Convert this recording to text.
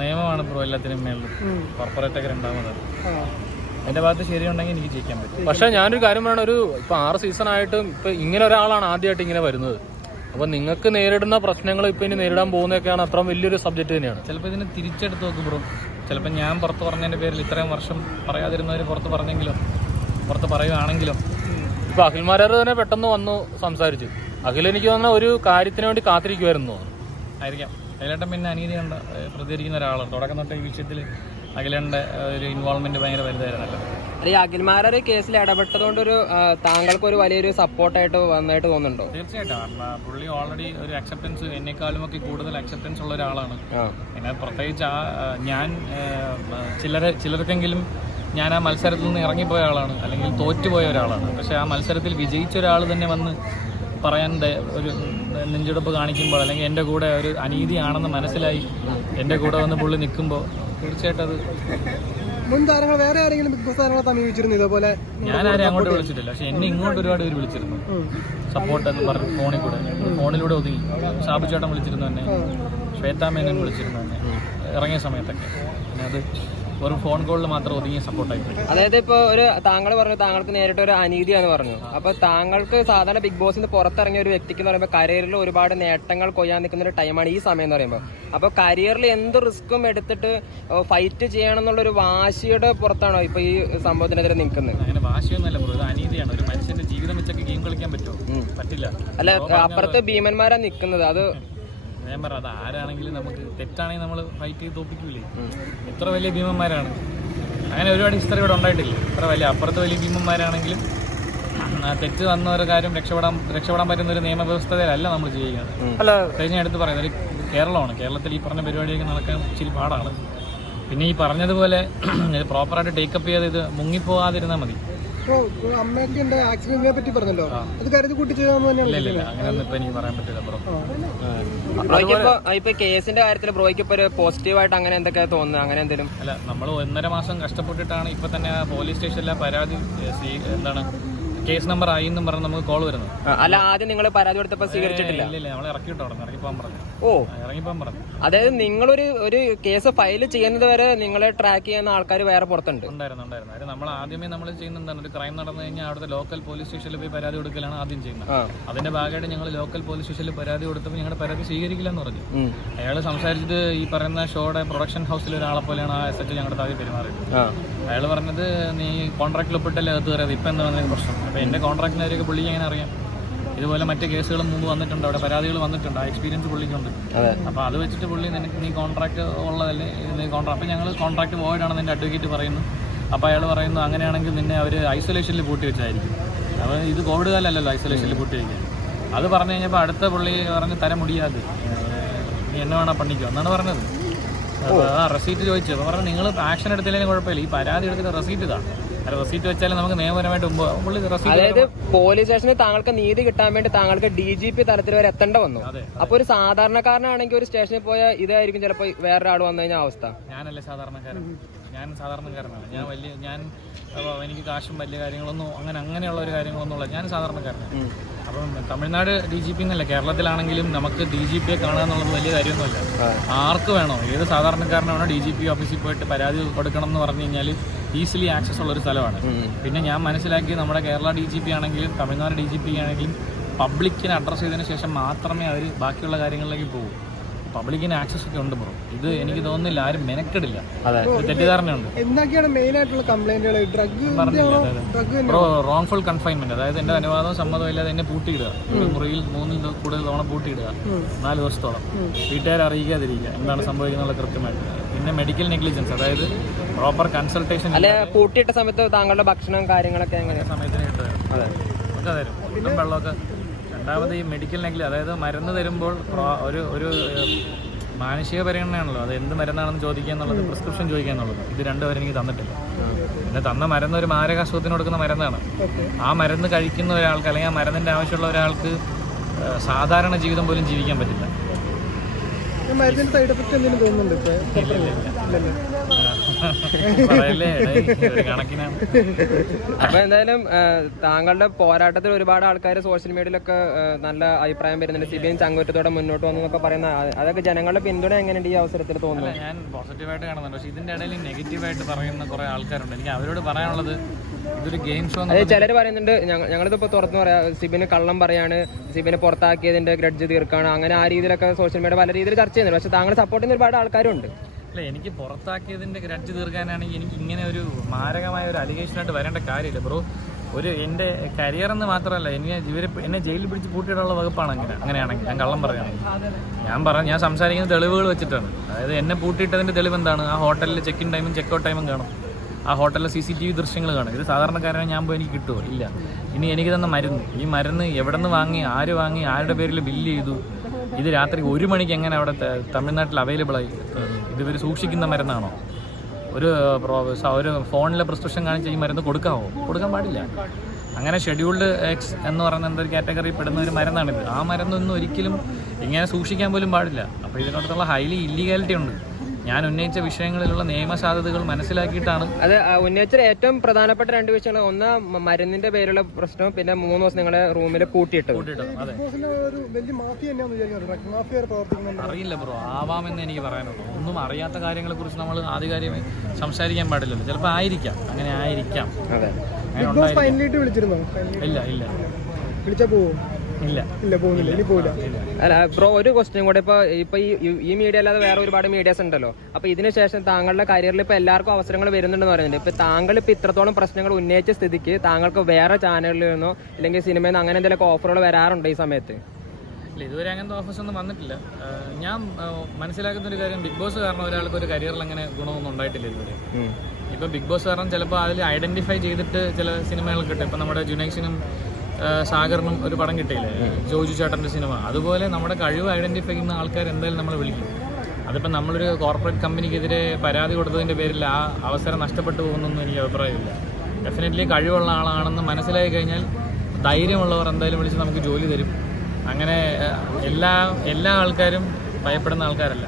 നിയമമാണ് ബ്രോ എല്ലാത്തിനും മേളിൽ. കോർപ്പറേറ്റ് ഒക്കെ രണ്ടാമതാണ്. എന്റെ ഭാഗത്ത് ശരിയുണ്ടെങ്കിൽ എനിക്ക് ജയിക്കാൻ പറ്റും. പക്ഷെ ഞാനൊരു കാര്യം പറയണ, ഇപ്പൊ 6 സീസണായിട്ടും ഇപ്പൊ ഇങ്ങനെ ഒരാളാണ് ആദ്യമായിട്ട് ഇങ്ങനെ വരുന്നത്. അപ്പൊ നിങ്ങൾക്ക് നേരിടുന്ന പ്രശ്നങ്ങൾ ഇപ്പൊ ഇനി നേരിടാൻ പോകുന്നതൊക്കെയാണ് അത്ര വലിയൊരു സബ്ജക്ട് തന്നെയാണ്. ചിലപ്പോൾ ഇതിന് തിരിച്ചെടുത്ത് നോക്കും ബ്രോ. ചിലപ്പോൾ ഞാൻ പുറത്ത് പറഞ്ഞതിന്റെ പേരിൽ ഇത്രയും വർഷം പറയാതിരുന്നവർ പുറത്ത് പറഞ്ഞെങ്കിലും പുറത്ത് പറയുകയാണെങ്കിലും ഇപ്പൊ അഖിൽമാരാർ തന്നെ പെട്ടെന്ന് വന്നു സംസാരിച്ചു. അഖിൽ എനിക്ക് തോന്നുന്ന ഒരു കാര്യത്തിന് വേണ്ടി കാത്തിരിക്കുമായിരുന്നു ആയിരിക്കാം. അഖിലേട്ടൻ പിന്നെ അനീതി കണ്ട പ്രതികരിക്കുന്ന ഒരാളാണ്. തുടക്കം തൊട്ട് ഈ വിഷയത്തിൽ അഖിലേട്ടൻ്റെ ഒരു ഇൻവോൾവ്മെന്റ് ഭയങ്കര വലുതായിരുന്നല്ലോ. ഈ അഖിൽമാരാര് കേസിൽ ഇടപെട്ടതുകൊണ്ട് താങ്കൾക്ക് ഒരു വലിയൊരു സപ്പോർട്ടായിട്ട് വന്നായിട്ട് തോന്നുന്നുണ്ടോ? തീർച്ചയായിട്ടും. പുള്ളി ഓൾറെഡി ഒരു അക്സെപ്റ്റൻസ് എന്നെക്കാളും ഒക്കെ കൂടുതൽ അക്സെപ്റ്റൻസ് ഉള്ള ഒരാളാണ്. പിന്നെ പ്രത്യേകിച്ച് ഞാൻ ചിലർക്കെങ്കിലും ഞാൻ ആ മത്സരത്തിൽ നിന്ന് ഇറങ്ങിപ്പോയ ആളാണ്, അല്ലെങ്കിൽ തോറ്റുപോയ ഒരാളാണ്. പക്ഷെ ആ മത്സരത്തിൽ വിജയിച്ച ഒരാൾ തന്നെ വന്ന് പറയാൻ ഒരു നെഞ്ചെടുപ്പ് കാണിക്കുമ്പോൾ, അല്ലെങ്കിൽ എൻ്റെ കൂടെ ഒരു അനീതിയാണെന്ന് മനസ്സിലായി എൻ്റെ കൂടെ വന്ന് പുള്ളി നിൽക്കുമ്പോൾ തീർച്ചയായിട്ടും അത്. മുൻ താരങ്ങൾ വേറെ ആരെങ്കിലും ബിഗ് ബോസ് താരങ്ങളെ സമീപിച്ചിരുന്നു ഇതുപോലെ? ഞാൻ ആരെയും അങ്ങോട്ട് വിളിച്ചിട്ടില്ല. പക്ഷെ എന്നെ ഇങ്ങോട്ട് ഒരുപാട് പേര് വിളിച്ചിരുന്നു സപ്പോർട്ട് എന്ന് പറഞ്ഞു. ഫോണിലൂടെ ഒതുങ്ങി. ഷാബു ചേട്ടൻ വിളിച്ചിരുന്നു തന്നെ, ശ്വേതാമേനൻ വിളിച്ചിരുന്നു തന്നെ ഇറങ്ങിയ സമയത്തൊക്കെ. പിന്നെ അത് ഒരു ഫോൺ കോളിൽ മാത്രം ഒതുങ്ങിയ സപ്പോർട്ടായി. അതായത് ഇപ്പൊ താങ്കൾ പറഞ്ഞു താങ്കൾക്ക് നേരിട്ട് ഒരു അനീതിയാന്ന് പറഞ്ഞു. അപ്പൊ താങ്കൾക്ക് സാധാരണ ബിഗ് ബോസിൽ നിന്ന് പുറത്തിറങ്ങിയ ഒരു വ്യക്തിക്ക് എന്ന് പറയുമ്പോൾ കരിയറിൽ ഒരുപാട് നേട്ടങ്ങൾ കൊയ്യാൻ നിൽക്കുന്ന ഒരു ടൈമാണ് ഈ സമയം എന്ന് പറയുമ്പോൾ. അപ്പൊ കരിയറിൽ എന്ത് റിസ്ക്കും എടുത്തിട്ട് ഫൈറ്റ് ചെയ്യണം എന്നുള്ളൊരു വാശിയുടെ പുറത്താണോ ഇപ്പൊ ഈ സംഭവത്തിനെതിരെ നിൽക്കുന്നത്? അങ്ങനെ വാശിയൊന്നുമല്ല ബ്രോ, ഇത് അനീതിയാണ്. ഒരു മനുഷ്യന്റെ ജീവിതം വെച്ചൊക്കെ ഗെയിം കളിക്കാൻ പറ്റുമോ? പറ്റില്ല. അല്ല, അപ്പുറത്ത് ഭീമന്മാരാ നിൽക്കുന്നത്. അത് ഞാൻ പറയാം, അത് ആരാണെങ്കിലും നമുക്ക് തെറ്റാണെങ്കിൽ നമ്മൾ ഫൈറ്റ് ചെയ്ത് തോപ്പിക്കൂലേ? എത്ര വലിയ ഭീമന്മാരാണ്, അങ്ങനെ ഒരുപാട് ഹിസ്റ്ററി ഇവിടെ ഉണ്ടായിട്ടില്ല. എത്ര വലിയ അപ്പുറത്ത് വലിയ ഭീമന്മാരാണെങ്കിലും തെറ്റ് വന്ന ഒരു കാര്യം രക്ഷപ്പെടാൻ പറ്റുന്ന ഒരു നിയമവ്യവസ്ഥയിലല്ല നമ്മൾ ചെയ്യുന്നത്. അല്ല, ഞാൻ എടുത്ത് പറയുന്നത് കേരളമാണ്. കേരളത്തിൽ ഈ പറഞ്ഞ പരിപാടിയൊക്കെ നടക്കാൻ ഇച്ചിരി പാടാണ്. പിന്നെ ഈ പറഞ്ഞതുപോലെ പ്രോപ്പറായിട്ട് ടേക്കപ്പ് ചെയ്ത് ഇത് മുങ്ങിപ്പോകാതിരുന്നാൽ മതി. അങ്ങനെയൊന്നും ഇപ്പൊ എനിക്ക് പറയാൻ പറ്റില്ല ബ്രോ. ഇപ്പൊ കേസിന്റെ കാര്യത്തിൽ ബ്രോയ്ക്ക് ഇപ്പൊ ഒരു പോസിറ്റീവായിട്ട് അങ്ങനെ എന്തൊക്കെ തോന്നുന്നു? അങ്ങനെ എന്തെങ്കിലും? അല്ല, നമ്മൾ 1.5 മാസം കഷ്ടപ്പെട്ടിട്ടാണ് ഇപ്പൊ തന്നെ പോലീസ് സ്റ്റേഷനിലെ പരാതി എന്താണ് കേസ് നമ്പർ ആയി എന്നും പറഞ്ഞ് നമുക്ക് കോൾ വരുന്നത്. അല്ല, ആദ്യം നിങ്ങൾ പരാതി കൊടുത്തപ്പോ സ്വീകരിച്ചിട്ടില്ല? ഇല്ല, നമ്മൾ ഇറങ്ങിപ്പോകാൻ പറഞ്ഞു. അതായത് നിങ്ങളൊരു കേസ് ഫയൽ ചെയ്യുന്നത് വരെ നിങ്ങളെ ട്രാക്ക് ചെയ്യുന്ന ആൾക്കാർ വേറെ പുറത്തുണ്ട്? ഉണ്ടായിരുന്നു. നമ്മൾ ആദ്യമേ നമ്മൾ ചെയ്യുന്ന എന്താണ്, ഒരു ക്രൈം നടന്നു കഴിഞ്ഞാൽ അവിടുത്തെ ലോക്കൽ പോലീസ് സ്റ്റേഷനിൽ പോയി പരാതി കൊടുക്കലാണ് ആദ്യം ചെയ്യുന്നത്. അതിന്റെ ഭാഗമായിട്ട് ഞങ്ങൾ ലോക്കൽ പോലീസ് സ്റ്റേഷനിൽ പരാതി കൊടുത്തപ്പോൾ ഞങ്ങളുടെ പരാതി സ്വീകരിക്കില്ല എന്ന് പറഞ്ഞു. അയാൾ സംസാരിച്ചത് ഈ പറയുന്ന ഷോയുടെ പ്രൊഡക്ഷൻ ഹൗസിൽ ഒരാളെ പോലെയാണ് ആ എസ് എച്ച് ഞങ്ങളുടെ താഴെ പെരുമാറിയത്. അയാൾ പറഞ്ഞത്, നീ കോൺട്രാക്റ്റിൽ ഒപ്പിട്ടല്ലേ അത് കയറിയത്, ഇപ്പം എന്താണ് പ്രശ്നം? അപ്പോൾ എൻ്റെ കോൺട്രാക്റ്റിനൊക്കെ പുള്ളിക്ക് എങ്ങനെ അറിയാം? ഇതുപോലെ മറ്റ് കേസുകളും മുമ്പ് വന്നിട്ടുണ്ട്, അവിടെ പരാതികൾ വന്നിട്ടുണ്ട്, ആ എക്സ്പീരിയൻസ് പുള്ളിക്കുണ്ട്. അപ്പോൾ അത് വെച്ചിട്ട് പുള്ളി നീ കോൺട്രാക്ട് ഉള്ളതല്ലേ അപ്പോൾ ഞങ്ങൾ കോൺട്രാക്ട് വോയിഡ് ആണെന്ന് എൻ്റെ അഡ്വക്കേറ്റ് പറയുന്നു. അപ്പോൾ അയാൾ പറയുന്നു, അങ്ങനെയാണെങ്കിൽ നിന്നെ അവർ ഐസൊലേഷനിൽ പൂട്ടി വെച്ചായിരിക്കും. അപ്പോൾ ഇത് കോവിഡ് കാലമല്ലല്ലോ ഐസൊലേഷനിൽ പൂട്ടി വയ്ക്കാൻ. അത് പറഞ്ഞു കഴിഞ്ഞപ്പോൾ അടുത്ത പുള്ളി പറഞ്ഞ് തരം മുടിയാതെ നീ എന്നെ വേണം പണിക്കോ എന്നാണ് പറഞ്ഞത്. ആ റെസീറ്റ് ചോദിച്ചു. അപ്പോൾ പറഞ്ഞു, നിങ്ങൾ ആക്ഷൻ എടുത്തില്ലെങ്കിൽ കുഴപ്പമില്ല, ഈ പരാതി എടുത്തിട്ട് റെസീറ്റ് ഇതാ, റെസീറ്റ് വെച്ചാൽ നമുക്ക് നിയമപരമായിട്ട് പുള്ളി റെസീറ്റ്. അതായത് പോലീസ് സ്റ്റേഷനിൽ താങ്കൾക്ക് നീതി കിട്ടാൻ വേണ്ടി താങ്കൾക്ക് DGP തലത്തിൽ വരെ എത്തേണ്ട വന്നു. അപ്പൊ ഒരു സാധാരണക്കാരനാണെങ്കിൽ ഒരു സ്റ്റേഷനിൽ പോയാൽ ഇതായിരിക്കും ചിലപ്പോൾ വേറൊരാൾ വന്നു കഴിഞ്ഞാൽ അവസ്ഥ. ഞാനല്ലേ സാധാരണക്കാരൻ? ഞാൻ സാധാരണക്കാരനല്ല. എനിക്ക് കാശും വലിയ കാര്യങ്ങളൊന്നും അങ്ങനെയുള്ള ഒരു കാര്യങ്ങളൊന്നും ഉള്ള ഞാൻ സാധാരണക്കാരനാണ്. അപ്പം തമിഴ്നാട് DGP എന്നല്ല, കേരളത്തിലാണെങ്കിലും നമുക്ക് DGPയെ കാണുക എന്നുള്ളത് വലിയ കാര്യമൊന്നുമല്ല. ആർക്ക് വേണോ, ഏത് സാധാരണക്കാരനാണോ DGP ഓഫീസിൽ പോയിട്ട് പരാതി കൊടുക്കണം എന്ന് പറഞ്ഞു കഴിഞ്ഞാൽ ഈസിലി ആക്സസ് ഉള്ളൊരു സ്ഥലമാണ്. പിന്നെ ഞാൻ മനസ്സിലാക്കി, നമ്മുടെ കേരള DGP ആണെങ്കിലും തമിഴ്നാട് DGP ആണെങ്കിലും പബ്ലിക്കിനെ അഡ്രസ്സ് ചെയ്തതിന് ശേഷം മാത്രമേ അവർ ബാക്കിയുള്ള കാര്യങ്ങളിലേക്ക് പോകും. പബ്ലിക്കിന് ആക്സസ് ഒക്കെ ഉണ്ട് ബ്രോ. ഇത് എനിക്ക് തോന്നുന്നില്ല ആരും മെനക്കെടില്ല, തെറ്റിദ്ധാരണയുണ്ട്. ബ്രോ, റോങ്ഫുൾ കൺഫൈൻമെന്റ്, അതായത് എന്റെ അനുവാദവും സമ്മതവും ഇല്ലാതെ എന്നെ പൂട്ടിയിടുക, ഒരു മുറിയിൽ 3 കൂടുതൽ തവണ പൂട്ടിയിടുക 4 ദിവസത്തോളം, വീട്ടുകാരെ അറിയിക്കാതിരിക്കുക എന്താണ് സംഭവിക്കുന്നത് കൃത്യമായിട്ട്. പിന്നെ മെഡിക്കൽ നെഗ്ലിജൻസ്, അതായത് പ്രോപ്പർ കൺസൾട്ടേഷൻ. പൂട്ടിയിട്ട സമയത്ത് താങ്കളുടെ ഭക്ഷണം കാര്യങ്ങളൊക്കെ സമയത്തിന് ഒക്കെ തരും, ഫുഡും വെള്ളമൊക്കെ. രണ്ടാമത് ഈ മെഡിക്കൽ അതായത് മരുന്ന് തരുമ്പോൾ ഒരു മാനുഷിക പരിഗണനയാണല്ലോ, അത് എന്ത് മരുന്നാണെന്ന് ചോദിക്കുക എന്നുള്ളത്, പ്രിസ്ക്രിപ്ഷൻ ചോദിക്കുക എന്നുള്ളത്. ഇത് രണ്ടുപേരും എനിക്ക് തന്നിട്ടില്ല. പിന്നെ തന്ന മരുന്ന് ഒരു മാരകാസുഖത്തിന് കൊടുക്കുന്ന മരുന്നാണ്. ആ മരുന്ന് കഴിക്കുന്ന ഒരാൾക്ക്, അല്ലെങ്കിൽ ആ മരുന്നിൻ്റെ ആവശ്യമുള്ള ഒരാൾക്ക് സാധാരണ ജീവിതം പോലും ജീവിക്കാൻ പറ്റില്ല. സൈഡ് എഫക്ട് എന്തെങ്കിലും തോന്നുന്നുണ്ട്? പറയല്ലേ ഒരു കണക്കിനാണ്. അപ്പൊ എന്തായാലും താങ്കളുടെ പോരാട്ടത്തിൽ ഒരുപാട് ആൾക്കാർ സോഷ്യൽ മീഡിയയിലൊക്കെ നല്ല അഭിപ്രായം വരുന്നുണ്ട്. സിബിൻ ചങ്കൂറ്റത്തോടെ മുന്നോട്ട് വന്നു എന്നൊക്കെ പറയുന്ന അതൊക്കെ ജനങ്ങളുടെ പിന്തുണ എങ്ങനെയുണ്ട് ഈ അവസരത്തിൽ തോന്നുന്നത്? ഞാൻ പോസിറ്റീവായിട്ട് കാണുന്നുണ്ട്. പക്ഷെ ഇതിന്റെ ഇടയിൽ നെഗറ്റീവായിട്ട് പറയുന്ന കുറെ ആൾക്കാരുണ്ട്. എനിക്ക് അവരോട് പറയാനുള്ളത് ഇതൊരു ഗെയിം ഷോ. അതായത് ചിലർ പറയുന്നുണ്ട് ഞങ്ങളിതിപ്പോ തുറന്നു പറയാം, സിബിന് കള്ളം പറയാണ്, സിബിനെ പുറത്താക്കിയതിന്റെ ഗ്രഡ്ജ് തീർക്കാണ്, അങ്ങനെ ആ രീതിയിലൊക്കെ സോഷ്യൽ മീഡിയ പല രീതിയിൽ ചർച്ച ചെയ്യുന്നുണ്ട്. പക്ഷെ താങ്കൾ സപ്പോർട്ട് ചെയ്യുന്ന ഒരുപാട് ആൾക്കാരുണ്ട്. അല്ല, എനിക്ക് പുറത്താക്കിയതിന്റെ ഗ്രഡ്ജ് തീർക്കാനാണെങ്കിൽ എനിക്ക് ഇങ്ങനെ ഒരു മാരകമായ ഒരു അലിഗേഷനായിട്ട് വരേണ്ട കാര്യമില്ല ബ്രോ. എൻ്റെ കരിയർ എന്ന് മാത്രമല്ല, എന്നെ ജയിലിൽ പിടിച്ച് പൂട്ടിയിട്ടുള്ള വകുപ്പാണ് അങ്ങനെയാണെങ്കിൽ ഞാൻ കള്ളം പറയുകയാണെങ്കിൽ ഞാൻ സംസാരിക്കുന്ന തെളിവുകൾ വെച്ചിട്ടാണ്. അതായത് എന്നെ പൂട്ടിയിട്ടതിൻ്റെ തെളിവ് എന്താണ്? ആ ഹോട്ടലിൽ ചെക്ക് ഇൻ ടൈമും ചെക്ക് ഔട്ട് ടൈമും കാണും, ആ ഹോട്ടലിലെ CCTV ദൃശ്യങ്ങൾ കാണും. ഇത് സാധാരണക്കാരനെ ഞാൻ പോയി എനിക്ക് കിട്ടുമോ? ഇല്ല. ഇനി എനിക്ക് തന്ന മരുന്ന്, ഈ മരുന്ന് എവിടെ നിന്ന് വാങ്ങി, ആരുടെ പേരിൽ ബില്ല് ചെയ്തു, ഇത് രാത്രി 1 മണിക്ക് എങ്ങനെ അവിടെ തമിഴ്നാട്ടിൽ അവൈലബിളായി? ഇവർ സൂക്ഷിക്കുന്ന മരുന്നാണോ? ഒരു ഫോണിലെ പ്രിസ്ക്രിപ്ഷൻ കാണിച്ച് ഈ മരുന്ന് കൊടുക്കാൻ പാടില്ല. അങ്ങനെ ഷെഡ്യൂൾഡ് എക്സ് എന്ന് പറയുന്ന എന്തൊരു കാറ്റഗറി പെടുന്ന ഒരു മരുന്നാണിത്. ആ മരുന്നൊന്നും ഒരിക്കലും ഇങ്ങനെ സൂക്ഷിക്കാൻ പോലും പാടില്ല. അപ്പോൾ ഇതിനകത്തുള്ള ഹൈലി ഇല്ലീഗാലിറ്റി ഉണ്ട്. ഞാൻ ഉന്നയിച്ച വിഷയങ്ങളിലുള്ള നിയമസാധ്യതകൾ മനസ്സിലാക്കിയിട്ടാണ് അത് ഉന്നയിച്ച ഏറ്റവും പ്രധാനപ്പെട്ട 2 വിഷയങ്ങൾ. ഒന്ന് മരുന്നിന്റെ പേരുള്ള പ്രശ്നവും, പിന്നെ 3 ദിവസം നിങ്ങളെ റൂമിൽ പൂട്ടിയിട്ടു. അറിയില്ല ബ്രോ, ആവാമെന്ന് എനിക്ക് പറയാനുള്ളൂ. ഒന്നും അറിയാത്ത കാര്യങ്ങളെ കുറിച്ച് നമ്മൾ ആധികാരികമായി സംസാരിക്കാൻ പാടില്ലല്ലോ. ചിലപ്പോൾ ആയിരിക്കാം, അങ്ങനെ ആയിരിക്കാം. ഇല്ല അല്ല ബ്രോ, ഒരു ക്വസ്റ്റ്യൻ കൂടെ. ഇപ്പൊ ഈ മീഡിയ അല്ലാതെ വേറെ ഒരുപാട് മീഡിയാസ് ഉണ്ടല്ലോ. അപ്പൊ ഇതിനുശേഷം താങ്കളുടെ കരിയറിൽ ഇപ്പൊ എല്ലാവർക്കും അവസരങ്ങൾ വരുന്നുണ്ടെന്ന് പറയുന്നുണ്ട്. ഇപ്പൊ താങ്കൾ ഇപ്പൊ ഇത്രത്തോളം പ്രശ്നങ്ങൾ ഉന്നയിച്ച സ്ഥിതിക്ക് താങ്കൾക്ക് വേറെ ചാനലിൽ നിന്നോ അല്ലെങ്കിൽ സിനിമയിൽ നിന്ന് അങ്ങനെ എന്തെങ്കിലും ഓഫറുകൾ വരാറുണ്ടോ ഈ സമയത്ത്? ഇല്ല, ഇതുവരെ അങ്ങനത്തെ ഓഫേഴ്സ് ഒന്നും വന്നിട്ടില്ല. ഞാൻ മനസ്സിലാക്കുന്ന ഒരു കാര്യം, ബിഗ് ബോസ് കാരണം ഒരാൾക്ക് ഒരു കരിയറിൽ അങ്ങനെ ഗുണമൊന്നും ഉണ്ടായിട്ടില്ല ഇതുവരെ. ഇപ്പൊ ബിഗ് ബോസ് കാരണം ചിലപ്പോൾ അതിൽ ഐഡന്റിഫൈ ചെയ്തിട്ട് ചില സിനിമകൾ കിട്ടും. ഇപ്പൊ നമ്മുടെ ജുനൈസിനും സാഗറിനും ഒരു പടം കിട്ടിയില്ലേ, ജോജു ചേട്ടൻ്റെ സിനിമ. അതുപോലെ നമ്മുടെ കഴിവ് ഐഡന്റിഫൈ ചെയ്യുന്ന ആൾക്കാർ എന്തായാലും നമ്മൾ വിളിക്കും. അതിപ്പോൾ നമ്മളൊരു കോർപ്പറേറ്റ് കമ്പനിക്കെതിരെ പരാതി കൊടുത്തതിൻ്റെ പേരിൽ ആ അവസരം നഷ്ടപ്പെട്ടു പോകുന്നൊന്നും എനിക്ക് അഭിപ്രായമില്ല. ഡെഫിനറ്റ്ലി കഴിവുള്ള ആളാണെന്ന് മനസ്സിലായി കഴിഞ്ഞാൽ ധൈര്യമുള്ളവർ എന്തായാലും വിളിച്ച് നമുക്ക് ജോലി തരും. അങ്ങനെ എല്ലാ ആൾക്കാരും ഭയപ്പെടുന്ന ആൾക്കാരല്ല.